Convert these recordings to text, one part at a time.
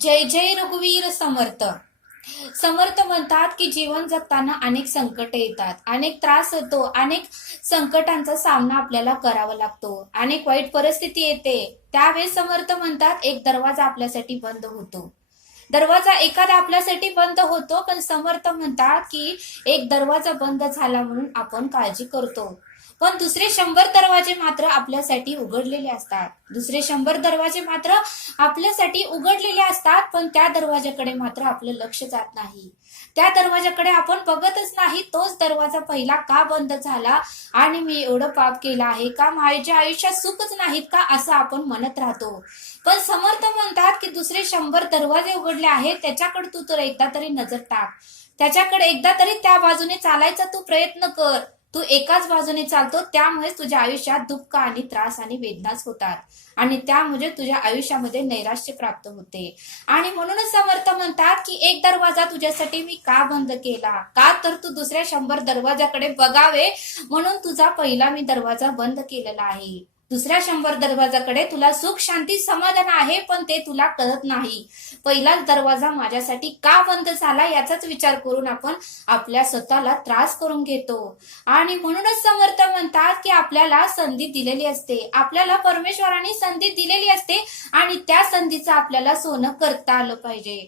जय जय रघुवीर समर्थ. समर्थ म्हणतात की जीवन जगताना अनेक संकट येतात, अनेक त्रास होतो, अनेक संकटांचा सामना आपल्याला करावा लागतो, अनेक वाईट परिस्थिती येते. त्यावेळेस समर्थ म्हणतात एक दरवाजा आपल्यासाठी बंद होतो. दरवाजा एखादा आपल्यासाठी बंद होतो, पण समर्थ म्हणतात की एक दरवाजा बंद झाला म्हणून आपण काळजी करतो, पण दुसरे 100 दरवाजे मात्र आपल्यासाठी उघडलेले असतात. दुसरे 100 दरवाजे मात्र आपल्यासाठी उघडलेले असतात, पण त्या दरवाजाकडे मात्र आपलं लक्ष जात नाही. त्या दरवाजाकडे आपण बघतच नाही. तोच दरवाजा पहिला का बंद झाला आणि मी एवढं पाप केलं आहे का, माझ्या आयुष्यात सुखच नाहीत का, असं आपण म्हणत राहतो. पण समर्थ म्हणतात की दुसरे 100 दरवाजे उघडले आहेत, त्याच्याकडे तू तर एकदा तरी नजर टाक. त्याच्याकडे एकदा तरी त्या बाजूने चालायचा तू प्रयत्न कर. तू एकाच बाजूने चालतो, त्यामुळे तुझ्या आयुष्यात दुःख आणि त्रास आणि वेदनाच होतात, आणि त्यामुळे तुझ्या आयुष्यामध्ये नैराश्य प्राप्त होते. आणि म्हणूनच समर्थ म्हणतात की एक दरवाजा तुझ्यासाठी मी का बंद केला, का तर तू दुसऱ्या 100 दरवाजाकडे बघावे म्हणून तुझा पहिला मी दरवाजा बंद केलेला आहे. दुसऱ्या 100 दरवाजाकडे तुला सुख शांती समाधान आहे, पण ते तुला कळत नाही. पहिलाच दरवाजा माझ्यासाठी का बंद झाला याचाच विचार करून आपण आपल्या स्वतःला त्रास करून घेतो. आणि म्हणूनच समर्थ म्हणतात की आपल्याला संधी दिलेली असते, आपल्याला परमेश्वराने संधी दिलेली असते, आणि त्या संधीचं आपल्याला सोनं करता आलं पाहिजे.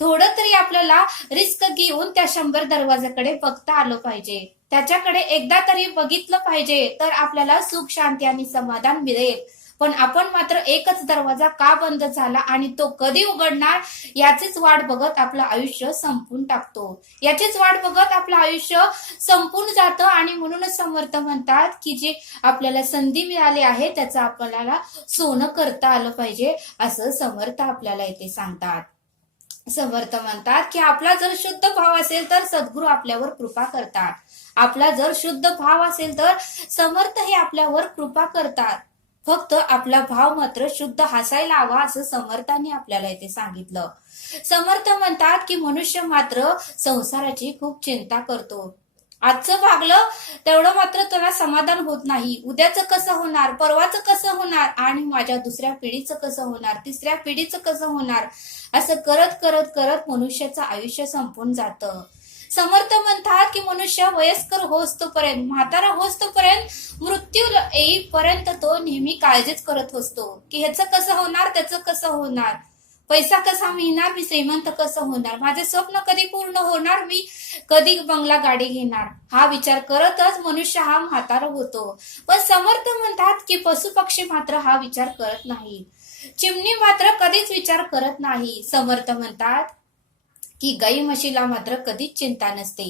थोडं तरी आपल्याला रिस्क घेऊन त्या 100 दरवाजाकडे बघता आलं पाहिजे. त्याच्याकडे एकदा तरी बघितलं पाहिजे, तर आपल्याला सुख शांती आणि समाधान मिळेल. पण आपण मात्र एकच दरवाजा का बंद झाला आणि तो कधी उघडणार याचीच वाट बघत आपलं आयुष्य संपून टाकतो. याचीच वाट बघत आपलं आयुष्य संपून जातं. आणि म्हणूनच समर्थ म्हणतात की जे आपल्याला संधी मिळाली आहे त्याचं आपल्याला सोनं करता आलं पाहिजे, असं समर्थ आपल्याला इथे सांगतात. समर्थ म्हणतात की आपला जर शुद्ध भाव असेल तर सद्गुरू आपल्यावर कृपा करतात. आपला जर शुद्ध भाव असेल तर समर्थ हे आपल्यावर कृपा करतात. फक्त आपला भाव मात्र शुद्ध असायला हवा, असं समर्थांनी आपल्याला इथे सांगितलं. समर्थ म्हणतात की मनुष्य मात्र संसाराची खूप चिंता करतो. आजचं भागलं तेवढं मात्र त्याला समाधान होत नाही. उद्याचं कसं होणार, परवाचं कसं होणार, आणि माझ्या दुसऱ्या पिढीचं कसं होणार, तिसऱ्या पिढीचं कसं होणार, असं करत करत करत मनुष्याचं आयुष्य संपून जातं. समर्थ म्हणतात की मनुष्य वयस्कर होस्तोपर्यंत, म्हातारा होस्तोपर्यंत, मृत्यू येईपर्यंत तो नेहमी काळजीच करत असतो की ह्याचं कसं होणार, त्याचं कसं होणार, पैसा कसा मिळणार, मी श्रीमंत कसं होणार, माझे स्वप्न कधी पूर्ण होणार, मी कधी बंगला गाडी घेणार, हा विचार करतच मनुष्य हा म्हातारा होतो. पण समर्थ म्हणतात की पशु पक्षी मात्र हा विचार करत नाही. चिमणी मात्र कधीच विचार करत नाही. समर्थ म्हणतात की गाई म्हशीला मात्र कधीच चिंता नसते.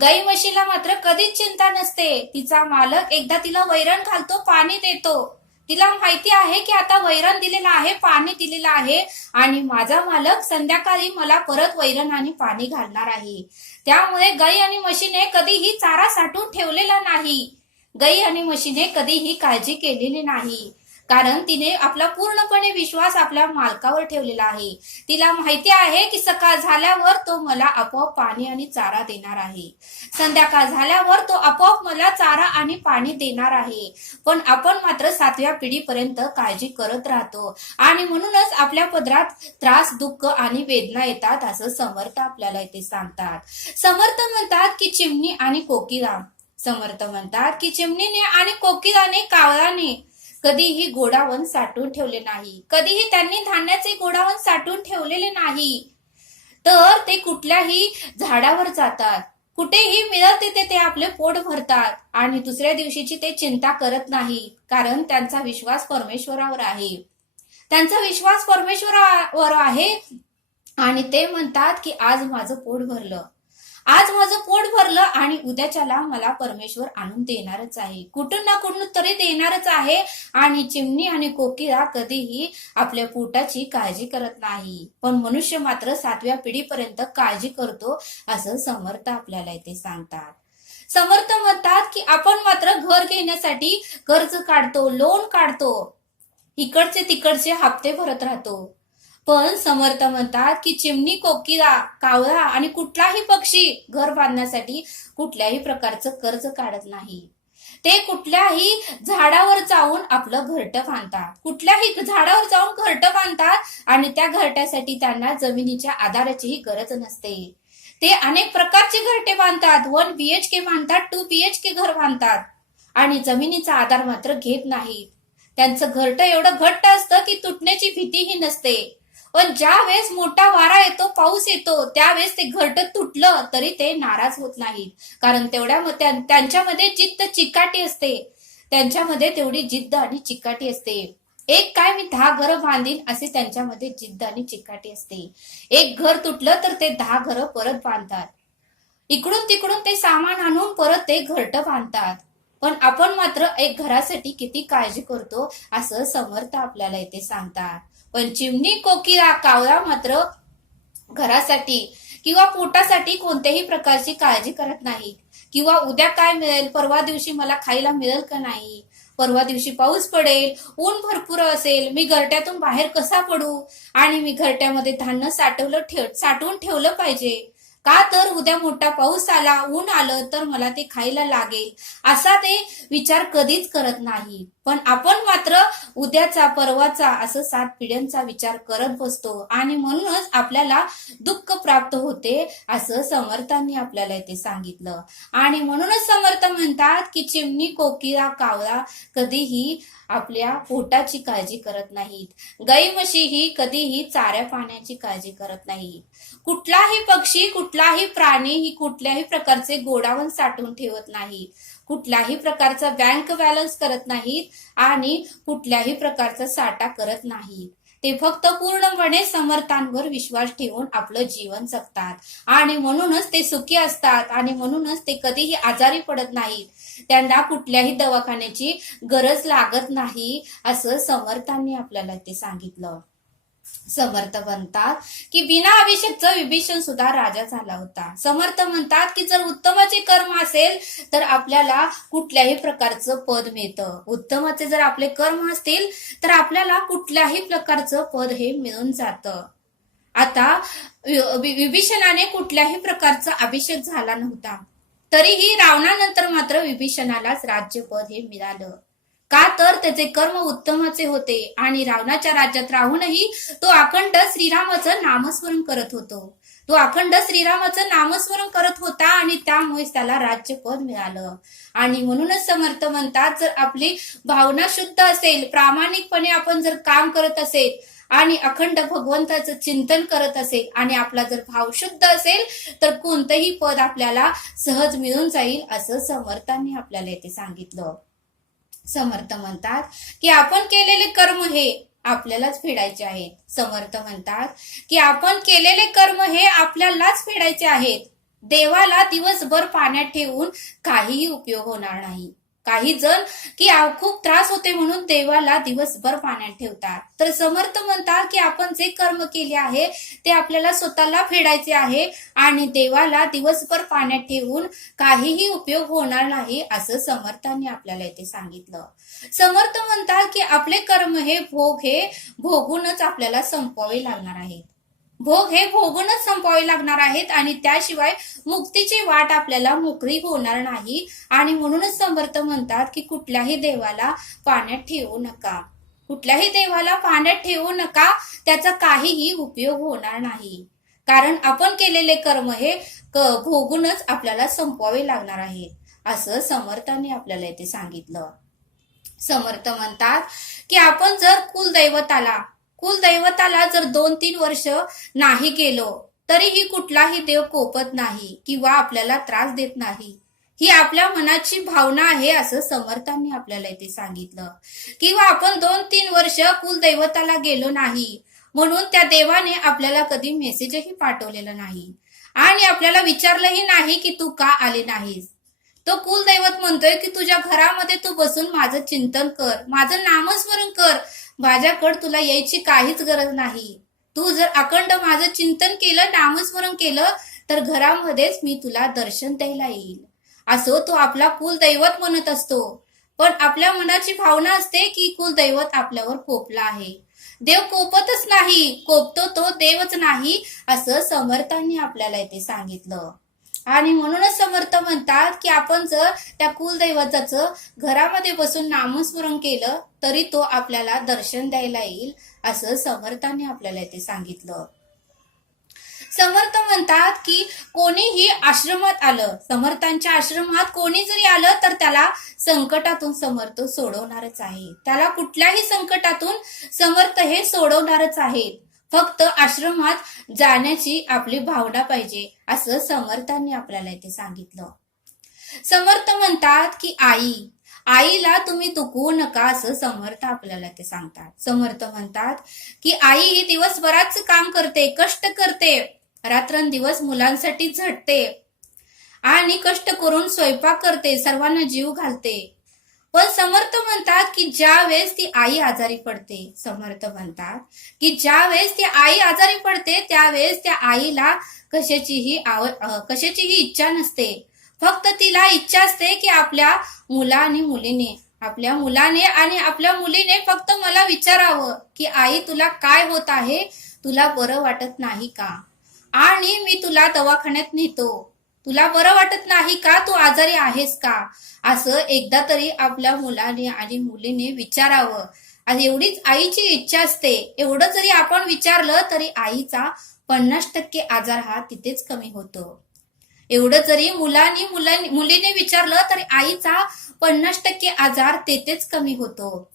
गाई म्हशीला मात्र कधीच चिंता नसते. तिचा मालक एकदा तिला वैरण घालतो, पाणी देतो. तिला माहिती आहे की आता वैरण दिलेलं आहे, पाणी दिलेलं आहे, आणि माझा मालक संध्याकाळी मला परत वैरण आणि पाणी घालणार आहे. त्यामुळे गाई आणि म्हशीने कधीही चारा साठवून ठेवलेला नाही. गाई आणि म्हशीने कधीही काळजी केलेली नाही, कारण तिने आपला पूर्णपणे विश्वास आपल्या मालकावर ठेवलेला आहे. तिला माहिती आहे की सकाळ झाल्यावर तो मला आपोआप पाणी आणि चारा देणार आहे, संध्याकाळ झाल्यावर तो आपोआप मला चारा आणि पाणी देणार आहे. पण आपण मात्र 7व्या पिढीपर्यंत काळजी करत राहतो, आणि म्हणूनच आपल्या पदरात त्रास, दुःख आणि वेदना येतात, असं समर्थ आपल्याला इथे सांगतात. समर्थ म्हणतात की चिमणी आणि कोकिला, समर्थ म्हणतात की चिमणीने आणि कोकिलाने, कावळाने कधीही गोडावण साठवून ठेवले नाही. कधीही त्यांनी धान्याचे गोडावण साठवून ठेवलेले नाही. तर ते कुठल्याही झाडावर जातात, कुठेही मिळत तिथे ते आपले पोट भरतात, आणि दुसऱ्या दिवशीची ते चिंता करत नाही, कारण त्यांचा विश्वास परमेश्वरावर आहे. त्यांचा विश्वास परमेश्वरावर आहे, आणि ते म्हणतात की आज माझं पोट भरलं, आज माझं पोट भरलं, आणि उद्याच्याला मला परमेश्वर आणून देणारच आहे, कुठून ना कुठून तरी देणारच आहे. आणि चिमणी आणि कोकिला कधीही आपल्या पोटाची काळजी करत नाही, पण मनुष्य मात्र 7व्या पिढीपर्यंत काळजी करतो, असं समर्थ आपल्याला इथे सांगतात. समर्थ म्हणतात की आपण मात्र घर घेण्यासाठी कर्ज काढतो, लोन काढतो, इकडचे तिकडचे हप्ते भरत राहतो. पण समर्थ म्हणतात की चिमणी, कोकिला, कावळा आणि कुठलाही पक्षी घर बांधण्यासाठी कुठल्याही प्रकारचं कर्ज काढत नाही. ते कुठल्याही झाडावर जाऊन आपलं घरटं बांधतात, कुठल्याही झाडावर जाऊन घरटं बांधतात आणि त्या घरट्यासाठी त्यांना जमिनीच्या आधाराचीही गरज नसते. ते अनेक प्रकारचे घरटे बांधतात, 1 BHK बांधतात, 2 BHK घर बांधतात आणि जमिनीचा आधार मात्र घेत नाहीत. त्यांचं घरटं एवढं घट्ट असतं की तुटण्याची भीतीही नसते. पण ज्या वेळेस मोठा वारा येतो, पाऊस येतो, त्यावेळेस ते घरटं तुटलं तरी ते नाराज होत नाहीत, कारण त्यांच्यामध्ये जिद्द चिकाटी असते. त्यांच्यामध्ये तेवढी जिद्द आणि चिकाटी असते. एक काय मी 10 घरं बांधीन असे त्यांच्यामध्ये जिद्द आणि चिकाटी असते. एक घर तुटलं तर ते 10 घरं परत बांधतात. इकडून तिकडून ते सामान आणून परत ते घरटं बांधतात. पण आपण मात्र एक घरासाठी किती काळजी करतो असं समर्थ आपल्याला इथे सांगतात. पण चिमणी, कोकिला, कावळा मात्र घरासाठी किंवा पोटासाठी कोणत्याही प्रकारची काळजी करत नाही. किंवा उद्या काय मिळेल, परवा दिवशी मला खायला मिळेल का नाही, परवा दिवशी पाऊस पडेल, ऊन भरपूर असेल, मी घरट्यातून बाहेर कसा पडू आणि मी घरट्यामध्ये धान्य साठवून ठेवलं पाहिजे, का तर उद्या मोठा पाऊस आला, ऊन आलं तर मला ते खायला लागेल, असा ते विचार कधीच करत नाही. पण आपण मात्र उद्याचा, परवाचा असं 7 पिढ्यांचा विचार करत बसतो आणि म्हणूनच आपल्याला दुःख प्राप्त होते असं समर्थांनी आपल्याला इथे सांगितलं. आणि म्हणूनच समर्थ म्हणतात की चिमणी, कोकिला, कावळा कधीही आपल्या पोटाची काळजी करत नाहीत. गाई म्हशीही कधीही चाऱ्या पाण्याची काळजी करत नाहीत. कुठलाही पक्षी, कुठलाही प्राणी ही कुठल्याही प्रकारचे गोडाऊन साठवून ठेवत नाही, कुठल्याही प्रकारचा बँक बॅलन्स करत नाहीत आणि कुठल्याही प्रकारचा साठा करत नाहीत. ते फक्त पूर्णपणे समर्थांवर विश्वास ठेवून आपलं जीवन जगतात आणि म्हणूनच ते सुखी असतात आणि म्हणूनच ते कधीही आजारी पडत नाहीत. त्यांना कुठल्याही दवाखान्याची गरज लागत नाही असं समर्थांनी आपल्याला ते सांगितलं. समर्थ म्हणतात की बिना अभिषेकचा विभीषण सुद्धा राजा झाला होता. समर्थ म्हणतात की जर उत्तमाचे कर्म असेल तर आपल्याला कुठल्याही प्रकारचं पद मिळतं. उत्तमाचे जर आपले कर्म असतील तर आपल्याला कुठल्याही प्रकारचं पद हे मिळून जातं. आता विभीषणाने कुठल्याही प्रकारचा अभिषेक झाला नव्हता, तरीही रावणानंतर मात्र विभीषणालाच राज्यपद हे मिळालं. का तर त्याचे कर्म उत्तमाचे होते आणि रावणाच्या राज्यात राहूनही तो अखंड श्रीरामाचं नामस्मरण करत होतो. तो अखंड श्रीरामाचं नामस्मरण करत होता आणि त्यामुळेच त्याला राज्यपद मिळालं. आणि म्हणूनच समर्थ म्हणतात, जर आपली भावना शुद्ध असेल, प्रामाणिकपणे आपण जर काम करत असेल आणि अखंड भगवंताचं चिंतन करत असेल आणि आपला जर भाव शुद्ध असेल तर कोणतंही पद आपल्याला सहज मिळून जाईल असं समर्थांनी आपल्याला इथे सांगितलं. समर्थ म्हणतात की आपण केलेले कर्म हे आपल्यालाच फेडायचे आहेत. समर्थ म्हणतात की आपण केलेले कर्म हे आपल्यालाच फेडायचे आहेत. देवाला दिवसभर पाण्यात ठेवून काहीही उपयोग होणार नाही. काही जण की खूप त्रास होते म्हणून देवाला दिवसभर पाण्यात ठेवतात. तर समर्थ म्हणतात की आपण जे कर्म केले आहे ते आपल्याला स्वतःला फेडायचे आहे आणि देवाला दिवसभर पाण्यात ठेवून काहीही उपयोग होणार नाही असं समर्थांनी आपल्याला इथे सांगितलं. समर्थ म्हणतात की आपले कर्म हे भोगूनच आपल्याला संपवावे लागणार आहेत. भोग हे भोगूनच संपवावे लागणार आहेत आणि त्याशिवाय मुक्तीची वाट आपल्याला मोकळी होणार नाही. आणि म्हणूनच समर्थ म्हणतात की कुठल्याही देवाला पाण्यात ठेवू नका, कुठल्याही देवाला पाण्यात ठेवू नका, त्याचा काहीही उपयोग होणार नाही. कारण आपण केलेले कर्म हे भोगूनच आपल्याला संपवावे लागणार आहे असं समर्थांनी आपल्याला इथे सांगितलं. समर्थ म्हणतात की आपण जर कुलदैवताला जर 2-3 वर्ष नाही गेलो तरीही कुठलाही देव कोपत नाही किंवा आपल्याला त्रास देत नाही. ही आपल्या मनाची भावना आहे असं समर्थांनी आपल्याला इथे सांगितलं. किंवा आपण 2-3 वर्ष कुलदैवताला गेलो नाही म्हणून त्या देवाने आपल्याला कधी मेसेजही पाठवलेला नाही आणि आपल्याला विचारलंही नाही की तू का आले नाहीस. तो कुलदैवत म्हणतोय की तुझ्या घरामध्ये तू बसून माझं चिंतन कर, माझं नामस्मरण कर, माझ्याकडे तुला यायची काहीच गरज नाही. तू जर अखंड माझं चिंतन केलं, नामस्मरण केलं तर घरामध्येच मी तुला दर्शन द्यायला येईल असं तो आपला कुलदैवत म्हणत असतो. पण आपल्या मनाची भावना असते की कुलदैवत आपल्यावर कोपला आहे. देव कोपतच नाही, कोपतो तो देवच नाही असं समर्थांनी आपल्याला इथे सांगितलं. आणि म्हणूनच समर्थ म्हणतात की आपण जर त्या कुलदैवताचं घरामध्ये बसून नामस्मरण केलं तरी तो आपल्याला दर्शन द्यायला येईल, असं समर्थांनी आपल्याला इथे सांगितलं. समर्थ म्हणतात की कोणीही आश्रमात आलं, समर्थांच्या आश्रमात कोणी जरी आलं तर त्याला संकटातून समर्थ सोडवणारच आहे. त्याला कुठल्याही संकटातून समर्थ हे सोडवणारच आहेत. फक्त आश्रमात जाण्याची आपली भावना पाहिजे, असं समर्थांनी आपल्याला इथे सांगितलं. समर्थ म्हणतात की आईला तुम्ही दुखवू नका, असं समर्थ आपल्याला ते सांगतात. समर्थ म्हणतात की आई दिवसभराच काम करते, कष्ट करते, रात्रंदिवस मुलांसाठी झटते आणि कष्ट करून स्वयंपाक करते, सर्वांना जीव घालते. पण समर्थ म्हणतात की ज्या वेळेस ती आई आजारी पडते, समर्थ म्हणतात की ज्या वेळेस ती आई आजारी पडते त्यावेळेस त्या आईला कशाचीही इच्छा नसते. फक्त तिला इच्छा असते की आपल्या मुलाने आणि आपल्या मुलीने फक्त मला विचारावं की आई तुला काय होत आहे, तुला बरं वाटत नाही का, आणि मी तुला दवाखान्यात नेतो, तुला बरं वाटत नाही का, तू आजारी आहेस का, असं एकदा तरी आपल्या मुलाने आणि मुलीने विचारावं. आणि एवढीच आईची इच्छा असते. एवढं जरी आपण विचारलं तरी आईचा 50% आजार हा तिथेच कमी होतो. एवढं जरी मुलीने विचारलं तरी आईचा 50% आजार तेथेच कमी होतो.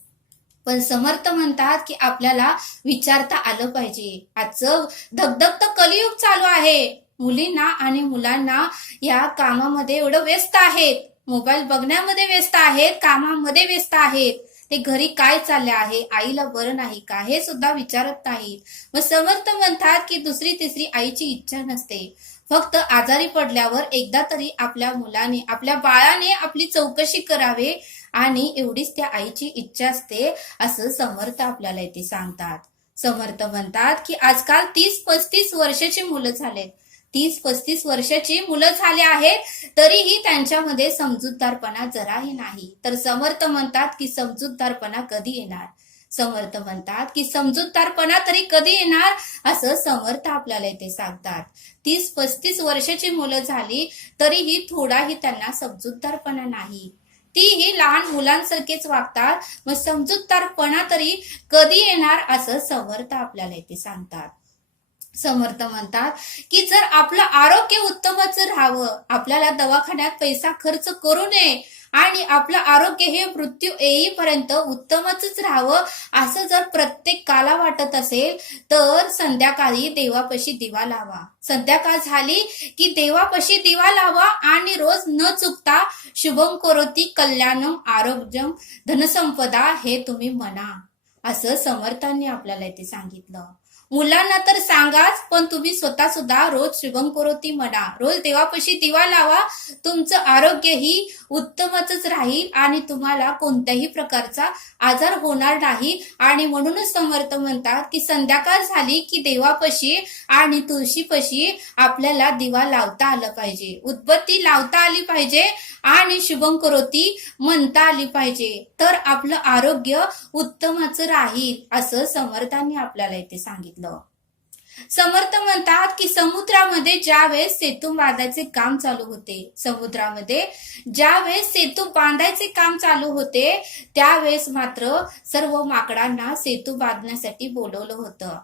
पण समर्थ म्हणतात की आपल्याला विचारता आलं पाहिजे. आजचं धगधगतं कलियुग चालू आहे. मुलींना आणि मुलांना या कामामध्ये एवढं व्यस्त आहेत, मोबाईल बघण्यामध्ये व्यस्त आहेत, कामामध्ये व्यस्त आहेत. ते घरी काय चालले आहे, आईला बरं नाही का, हे सुद्धा विचारत नाहीत. मग समर्थ म्हणतात की दुसरी तिसरी आईची इच्छा नसते. फक्त आजारी पडल्यावर एकदा तरी आपल्या मुलाने, आपल्या बाळाने आपली चौकशी करावे आणि एवढीच त्या आईची इच्छा असते, असं समर्थ आपल्याला इथे सांगतात. समर्थ म्हणतात की आजकाल 30-35 वर्षाची मुलं झालेत, 30-35 वर्षाची मुलं झाले आहेत, तरीही त्यांच्यामध्ये समजूतदारपणा जराही नाही. तर समर्थ म्हणतात की समजूतदारपणा कधी येणार, समर्थ म्हणतात की समजूतदारपणा तरी कधी येणार, असं समर्थ आपल्याला इथे सांगतात. 30-35 वर्षाची मुलं झाली तरीही थोडाही त्यांना समजूतदारपणा नाही, तीही लहान मुलांसारखेच वागतात. मग समजूतदारपणा तरी कधी येणार, असं समर्थ आपल्याला इथे सांगतात. समर्थ म्हणतात की जर आपलं आरोग्य उत्तमच राहावं, आपल्याला दवाखान्यात पैसा खर्च करू नये आणि आपलं आरोग्य हे मृत्यू येईपर्यंत उत्तमच राहावं, असं जर प्रत्येकाला वाटत असेल तर संध्याकाळी देवापाशी दिवा लावा. संध्याकाळ झाली की देवापाशी दिवा लावा आणि रोज न चुकता शुभम करोती कल्याणम आरोग्यम धनसंपदा हे तुम्ही म्हणा, असं समर्थांनी आपल्याला इथे सांगितलं. मुलांना तर सांगाच, पण तुम्ही स्वतः सुद्धा रोज शुभम करोती म्हणा, रोज देवापाशी दिवा लावा. तुमचं आरोग्य ही उत्तमच राहील आणि तुम्हाला कोणत्याही प्रकारचा आजार होणार नाही. आणि म्हणूनच समर्थ म्हणतात की संध्याकाळ झाली की देवापाशी आणि तुळशीपाशी आपल्याला दिवा लावता आलं पाहिजे, उदबत्ती लावता आली पाहिजे आणि शुभम करोती म्हणता आली पाहिजे, तर आपलं आरोग्य उत्तमच राहील, असं समर्थांनी आपल्याला इथे सांगितलं. समर्थ म्हणतात की समुद्रामध्ये ज्यावेळेस सेतू बांधायचे काम चालू होते, समुद्रामध्ये ज्यावेळेस सेतू बांधायचे काम चालू होते त्यावेळेस मात्र सर्व माकडांना सेतू बांधण्यासाठी बोलवलं होतं.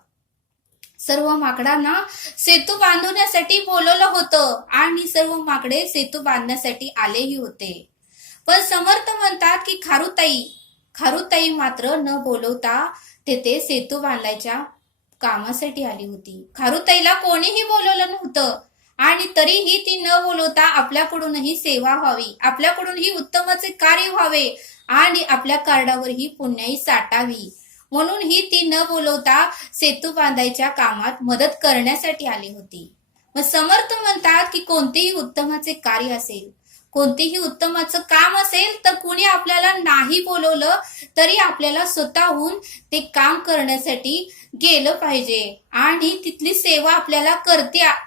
सर्व माकडांना सेतू बांधण्यासाठी बोलवलं होतं आणि सर्व माकडे सेतू बांधण्यासाठी आलेही होते. पण समर्थ म्हणतात की खारुताई मात्र न बोलवता तेथे सेतू बांधायच्या कामासाठी आली होती. खारुताईला कोणीही बोलवलं नव्हतं आणि तरीही ती न बोलवता आपल्याकडूनही सेवा व्हावी, आपल्याकडूनही उत्तमचे कार्य व्हावे आणि आपल्या कार्डावरही पुण्याई साठावी म्हणून ही ती न बोलवता सेतू बांधायच्या कामात मदत करण्यासाठी आली होती. मग समर्थ म्हणतात की कोणतेही उत्तमाचे कार्य असेल, कोणतेही उत्तमाचं काम असेल तर कुणी आपल्याला नाही बोलवलं तरी आपल्याला स्वतःहून ते काम करण्यासाठी गेलं पाहिजे आणि तिथली सेवा आपल्याला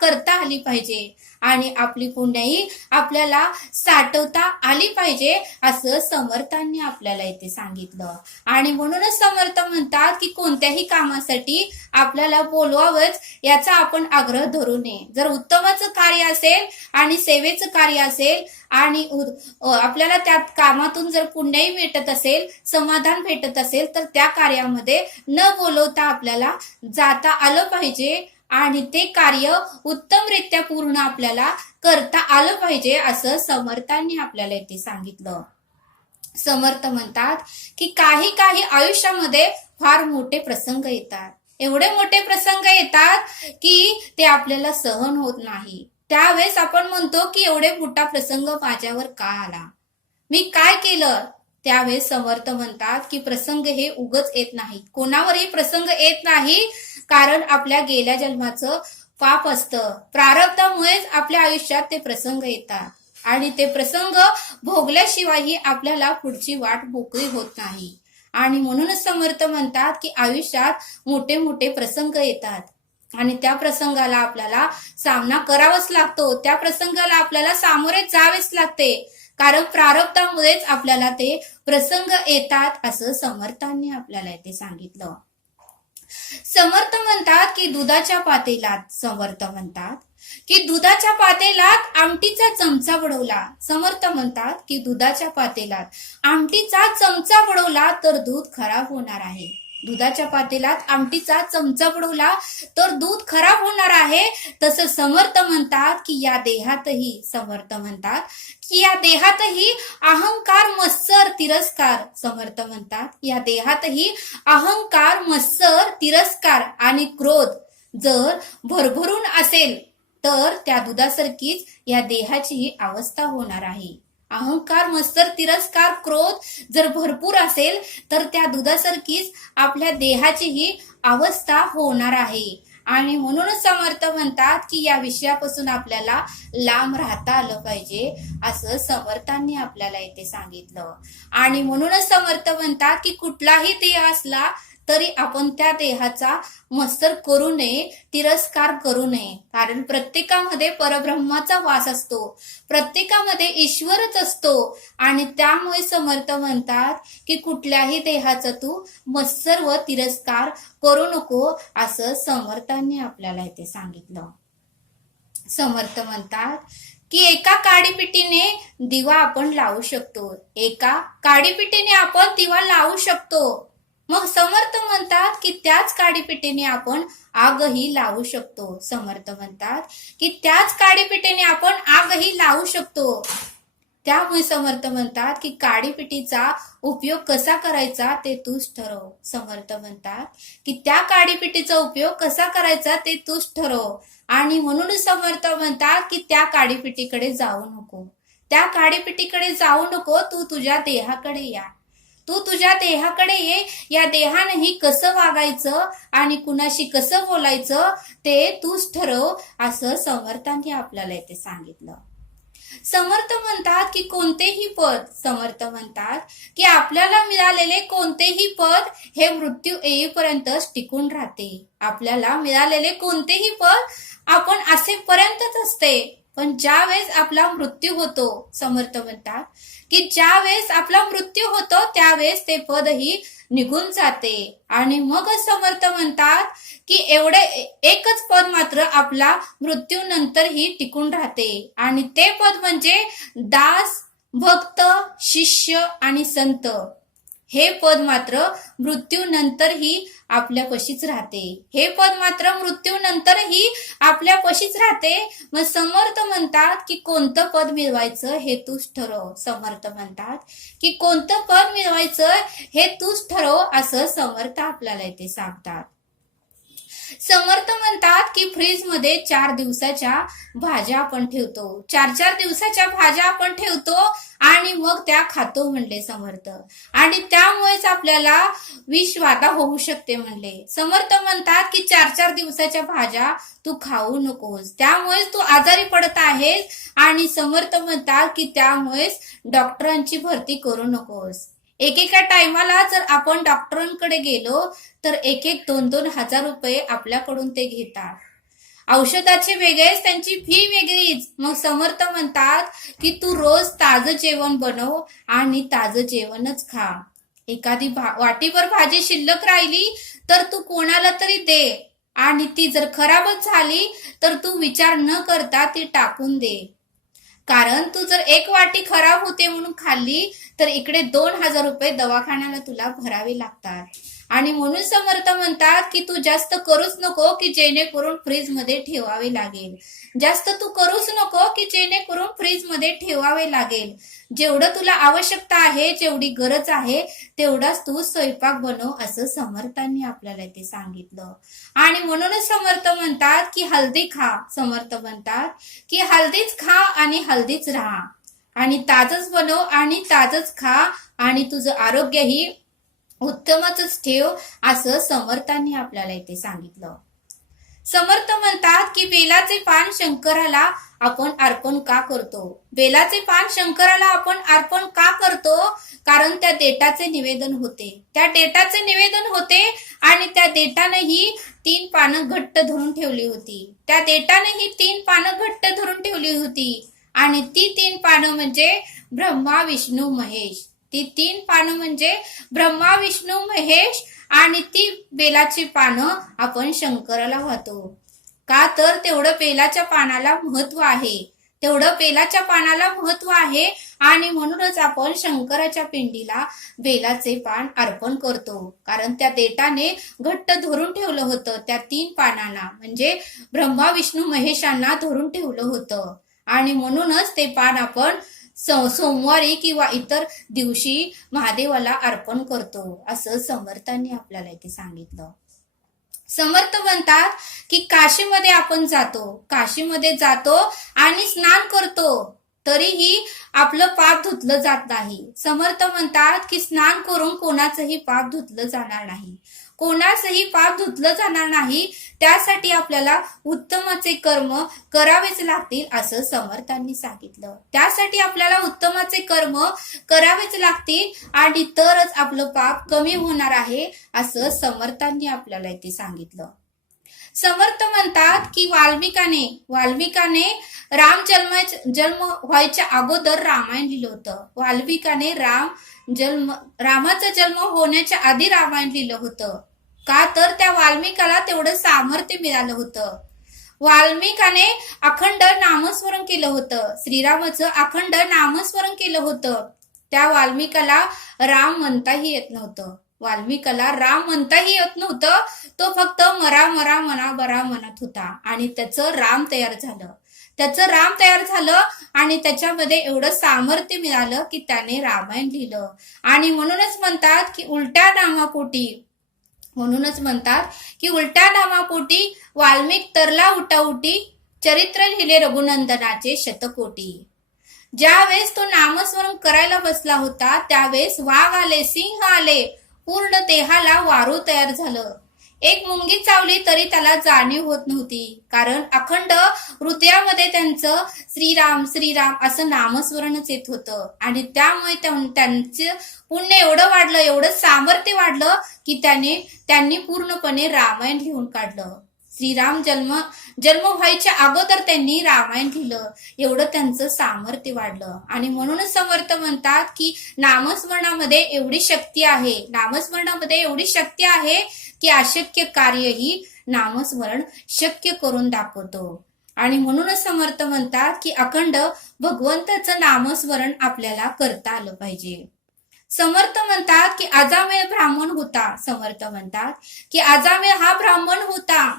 करता आली पाहिजे आणि आपली पुण्याई आपल्याला साठवता आली पाहिजे असं समर्थांनी आपल्याला इथे सांगितलं. आणि म्हणूनच समर्थ म्हणतात की कोणत्याही कामासाठी आपल्याला बोलवावंच याचा आपण आग्रह धरू नये. जर उत्तमाचं कार्य असेल आणि सेवेचं कार्य असेल आणि आपल्याला त्या कामातून जर पुण्यही भेटत असेल, समाधान भेटत असेल, तर त्या कार्यामध्ये न बोलवता आपल्याला जाता आलं पाहिजे आणि ते कार्य उत्तमरित्या पूर्ण आपल्याला करता आलं पाहिजे असं समर्थांनी आपल्याला इथे सांगितलं. समर्थ म्हणतात की काही काही आयुष्यामध्ये फार मोठे प्रसंग येतात, एवढे मोठे प्रसंग येतात की ते आपल्याला सहन होत नाही. त्यावेळेस आपण म्हणतो की एवढे मोठा प्रसंग माझ्यावर का आला, मी काय केलं. त्यावेळेस समर्थ म्हणतात की प्रसंग हे उगच येत नाही, कोणावरही प्रसंग येत नाही, कारण आपल्या गेल्या जन्माचं पाप असतं. प्रारब्धामुळेच आपल्या आयुष्यात ते प्रसंग येतात आणि ते प्रसंग भोगल्याशिवायही आपल्याला पुढची वाट मोकळी होत नाही. आणि म्हणूनच समर्थ म्हणतात की आयुष्यात मोठे मोठे प्रसंग येतात आणि त्या प्रसंगाला आपल्याला सामना करावाच लागतो, त्या प्रसंगाला आपल्याला सामोरे जावेच लागते, कारण प्रारब्धामुळेच आपल्याला ते प्रसंग येतात असं समर्थांनी आपल्याला इथे सांगितलं. समर्थ म्हणतात की दुधाच्या पातेल्यात, समर्थ म्हणतात की दुधाच्या पातेल्यात आमटीचा चमचा बुडवला. समर्थ म्हणतात की दुधाच्या पातेल्यात आमटीचा चमचा बुडवला तर दूध खराब होणार आहे. दुधाच्या पातेल्यात आमटीचा चमचा बुडवला तर दूध खराब होणार आहे. तसं समर्थ म्हणतात की या देहातही, समर्थ म्हणतात की या देहातही अहंकार, मत्सर, तिरस्कार, समर्थ म्हणतात या देहातही अहंकार, मत्सर, तिरस्कार आणि क्रोध जर भरभरून असेल तर त्या दुधासारखीच या देहाचीही अवस्था होणार आहे. अहंकार, मत्सर, तिरस्कार, क्रोध जर भरपूर असेल तर त्या दुधासारखीच आपल्या देहाचीही अवस्था होणार आहे. आणि म्हणूनच समर्थ म्हणतात की या विषयापासून आपल्याला लांब राहता आलं पाहिजे असं समर्थांनी आपल्याला इथे सांगितलं. आणि म्हणूनच समर्थ म्हणतात की कुठलाही देह असला तरी आपण त्या देहाचा मत्सर करू नये, तिरस्कार करू नये, कारण प्रत्येकामध्ये परब्रह्माचा वास असतो, प्रत्येकामध्ये ईश्वरच असतो. आणि त्यामुळे समर्थ म्हणतात की कुठल्याही देहाचा तू मत्सर व तिरस्कार करू नको असं समर्थांनी आपल्याला इथे सांगितलं. समर्थ म्हणतात की एका काडीपिटीने दिवा आपण लावू शकतो, एका काडीपिटीने आपण दिवा लावू शकतो. मग समर्थ म्हणतात की त्याच काडीपिटीने आपण आगही लावू शकतो. समर्थ म्हणतात की त्याच काडीपिटीने आपण आगही लावू शकतो. त्यामुळे समर्थ म्हणतात की काडीपिटीचा उपयोग कसा करायचा ते तूच ठरव. समर्थ म्हणतात की त्या काडीपिटीचा उपयोग कसा करायचा ते तूच ठरव. आणि म्हणून समर्थ म्हणतात की त्या काडीपिटीकडे जाऊ नको, त्या काडीपिटीकडे जाऊ नको, तू तुझ्या देहाकडे या, तू तुझ्या देहाकडे ये. या देहानेही कसं वागायचं आणि कुणाशी कसं बोलायचं ते तूच ठरव असं समर्थांनी आपल्याला इथे सांगितलं. समर्थ म्हणतात की कोणतेही पद, समर्थ म्हणतात की आपल्याला मिळालेले कोणतेही पद हे मृत्यू येईपर्यंतच टिकून राहते. आपल्याला मिळालेले कोणतेही पद आपण असेपर्यंतच असते, पण ज्या वेळेस आपला मृत्यू होतो, समर्थ म्हणतात की ज्या वेळेस आपला मृत्यू होतो त्यावेळेस ते पदही निघून जाते. आणि मग समर्थ म्हणतात की एवढे एकच पद मात्र आपला मृत्यूनंतरही टिकून राहते आणि ते पद म्हणजे दास, भक्त, शिष्य आणि संत. हे पद मात्र मृत्यूनंतरही आपल्यापाशीच राहते, हे पद मात्र मृत्यूनंतरही आपल्यापाशीच राहते. मग समर्थ म्हणतात की कोणतं पद मिळवायचं हे तूच ठरव. समर्थ म्हणतात की कोणतं पद मिळवायचं हे तूच ठरव असं समर्थ आपल्याला इथे सांगतात. समर्थ म्हणतात की फ्रीज मध्ये 4 दिवसाच्या भाज्या आपण ठेवतो, 4 दिवसाच्या भाज्या आपण ठेवतो आणि मग त्या खातो म्हणले समर्थ, आणि त्यामुळेच आपल्याला विषबाधा होऊ शकते म्हणले. समर्थ म्हणतात की 4 दिवसाच्या भाज्या तू खाऊ नकोस, त्यामुळेच तू आजारी पडत आहेस. आणि समर्थ म्हणतात की त्यामुळेच डॉक्टरांची भरती करू नकोस. एकेका टायमाला जर आपण डॉक्टरांकडे गेलो तर एक एक 2-2 हजार रुपये आपल्याकडून ते घेतात. औषधाचे वेगळेच, त्यांची फी वेगळीच. मग समर्थ म्हणतात की तू रोज ताजं जेवण बनव आणि ताजं जेवणच खा. एखादी वाटीभर भाजी शिल्लक राहिली तर तू कोणाला तरी दे, आणि ती जर खराबच झाली तर तू विचार न करता ती टाकून दे. कारण तू जर एक वाटी खराब होते म्हणून खाल्ली तर इकडे 2,000 रुपये दवाखान्याला तुला भरावे लागतात. आणि म्हणून समर्थ म्हणतात की तू जास्त करूच नको की जेणेकरून फ्रीज मध्ये ठेवावे लागेल. जास्त तू करूच नको की जेणेकरून फ्रीज मध्ये ठेवावे लागेल. जेवढं तुला आवश्यकता आहे, जेवढी गरज आहे, तेवढाच तू स्वयंपाक बनव, असं समर्थांनी आपल्याला इथे सांगितलं. आणि म्हणूनच समर्थ म्हणतात की हल्दी खा. समर्थ म्हणतात की हल्दीच खा आणि हल्दीच राहा, आणि ताजच बनव आणि ताजच खा, आणि तुझं आरोग्यही उत्तमच ठेव, असं समर्थांनी आपल्याला इथे सांगितलं. समर्थ म्हणतात की बेलाचे पान शंकराला आपण अर्पण का करतो? बेलाचे पान शंकराला आपण अर्पण का करतो? कारण त्या देठाचे निवेदन होते. त्या देठाचे निवेदन होते आणि त्या देठानेही 3 पानं घट्ट धरून ठेवली होती. त्या देठानेही 3 पानं घट्ट धरून ठेवली होती, आणि ती 3 पानं म्हणजे ब्रह्मा विष्णू महेश. ती 3 पानं म्हणजे ब्रह्मा विष्णू महेश, आणि ती बेलाची पानं आपण शंकराला वाहतो. का तर तेवढं बेलाच्या पानाला महत्व आहे, तेवढं बेलाच्या पानाला महत्व आहे, आणि म्हणूनच आपण शंकराच्या पिंडीला बेलाचे पान अर्पण करतो. कारण त्या देठाने घट्ट धरून ठेवलं होतं, त्या 3 पानांना म्हणजे ब्रह्मा विष्णू महेशांना धरून ठेवलं होतं, आणि म्हणूनच ते पान आपण सोमवारी किंवा इतर दिवशी महादेवाला अर्पण करतो, असं समर्थांनी आपल्याला इथे सांगितलं. समर्थ म्हणतात की काशीमध्ये आपण जातो, काशीमध्ये जातो आणि स्नान करतो, तरीही आपलं पाप धुतलं जात नाही. समर्थ म्हणतात की स्नान करून कोणाचंही पाप धुतलं जाणार नाही, कोणाचंही पाप धुतलं जाणार नाही. त्यासाठी आपल्याला उत्तमाचे कर्म करावेच लागतील, असं समर्थांनी सांगितलं. त्यासाठी आपल्याला उत्तमाचे कर्म करावेच लागतील, आणि तरच आपलं पाप कमी होणार आहे, असं समर्थांनी आपल्याला इथे सांगितलं. समर्थ म्हणतात की वाल्मिकाने जन्म व्हायच्या अगोदर रामायण लिहिलं होतं. वाल्मिकाने रामाचा जन्म होण्याच्या आधी रामायण लिहिलं होतं. का तर त्या वाल्मिकाला तेवढं सामर्थ्य मिळालं होतं. वाल्मिकाने अखंड नामस्मरण केलं होतं, श्रीरामाचं अखंड नामस्मरण केलं होतं. त्या वाल्मिकाला राम म्हणताही येत नव्हतं. वाल्मिकाला राम म्हणताही येत नव्हतं. तो फक्त मरा मरा मना बरा म्हणत होता, आणि त्याचं राम तयार झालं, आणि त्याच्यामध्ये एवढं सामर्थ्य मिळालं की त्याने रामायण लिहिलं. आणि म्हणूनच म्हणतात की उलट्या नामापोटी वाल्मिक तरला उठाउटी, चरित्र लिहिले रघुनंदनाचे शतकोटी. ज्यावेळेस तो नामस्मरण करायला बसला होता त्यावेळेस वाघ आले, सिंह आले, पूर्ण देहाला वारू तयार झालं. एक मुंगी चावली तरी त्याला जाणीव होत नव्हती, कारण अखंड हृदयामध्ये त्यांचं श्रीराम श्रीराम असं नामस्मरणच येत होतं. आणि त्यामुळे त्यांचं पुण्य एवढं वाढलं, एवढं सामर्थ्य वाढलं की त्यांनी पूर्णपणे रामायण लिहून काढलं. श्रीराम जन्म व्हायच्या अगोदर त्यांनी रामायण लिहिलं, एवढं त्यांचं सामर्थ्य वाढलं. आणि म्हणूनच समर्थ म्हणतात की नामस्मरणामध्ये एवढी शक्ती आहे की अशक्य कार्यही नामस्मरण शक्य करून दाखवतो. आणि म्हणूनच समर्थ म्हणतात की अखंड भगवंताचं नामस्मरण आपल्याला करता आलं पाहिजे. समर्थ म्हणतात की अजामेळ ब्राह्मण होता. समर्थ म्हणतात की अजामेळ हा ब्राह्मण होता.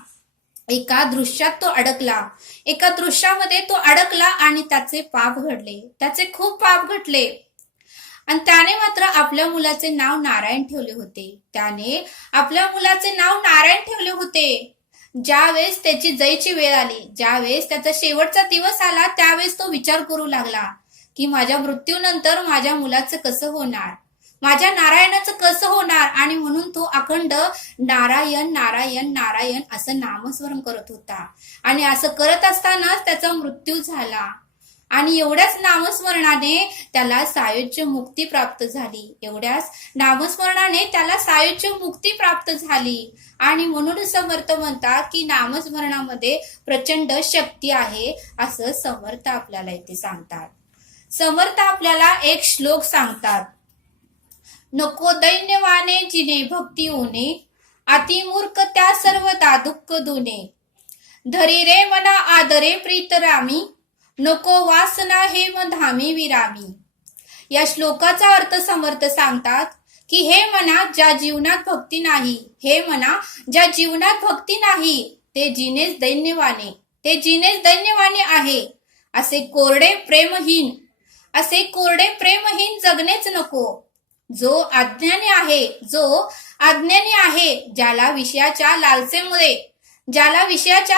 एका दृश्यामध्ये तो अडकला आणि त्याचे खूप पाप घडले, आणि त्याने मात्र आपल्या मुलाचे नाव नारायण ठेवले होते. ज्यावेळेस त्याची जायची वेळ आली, ज्यावेळेस त्याचा शेवटचा दिवस आला, त्यावेळेस तो विचार करू लागला की माझ्या मृत्यूनंतर माझ्या मुलाचं कसं होणार, माझ्या नारायणाचं कसं होणार. आणि म्हणून तो अखंड नारायण नारायण नारायण असं नामस्मरण करत होता. आणि असं करत असतानाच त्याचा मृत्यू झाला. आणि एवढ्याच नामस्मरणाने त्याला सायुज्य मुक्ती प्राप्त झाली. एवढ्याच नामस्मरणाने त्याला सायुज्य मुक्ती प्राप्त झाली. आणि म्हणून समर्थ म्हणतात की नामस्मरणामध्ये प्रचंड शक्ती आहे, असं समर्थ आपल्याला इथे सांगतात. समर्थ आपल्याला एक श्लोक सांगतात. नको दैन्यवाने जिने भक्ती ऊने, अतिमूर्ख त्या सर्वदा दुःख दुने. धरी रे मना आदरे प्रीतरामी, नको वासना हेम धामी विरामी. या श्लोकाचा अर्थ समर्थ सांगतात की हे मना ज्या जीवनात भक्ती नाही, हे मना ज्या जीवनात भक्ती नाही, ते जिनेच दैन्यवाने, ते जिनेच दैन्यवाने आहे. असे कोरडे प्रेमहीन जगणेच नको. जो अज्ञानी आहे, ज्याला विषयाच्या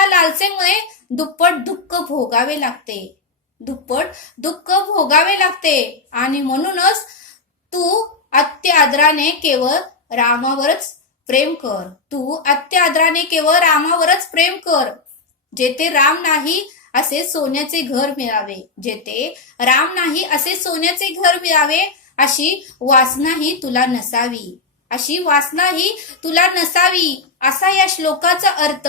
लालसेमुळे दुप्पट दुःख भोगावे लागते. आणि म्हणूनच तू अत्यादराने केवळ रामावरच प्रेम कर. जेथे राम नाही असे सोन्याचे घर मिळावे, अशी वासनाही तुला नसावी, असा या श्लोकाचा अर्थ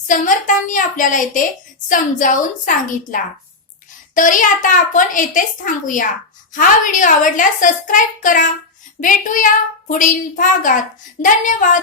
समर्थांनी आपल्याला इथे समजावून सांगितला. तरी आता आपण येथेच थांबूया. हा व्हिडिओ आवडल्यास सबस्क्राईब करा. भेटूया पुढील भागात. धन्यवाद.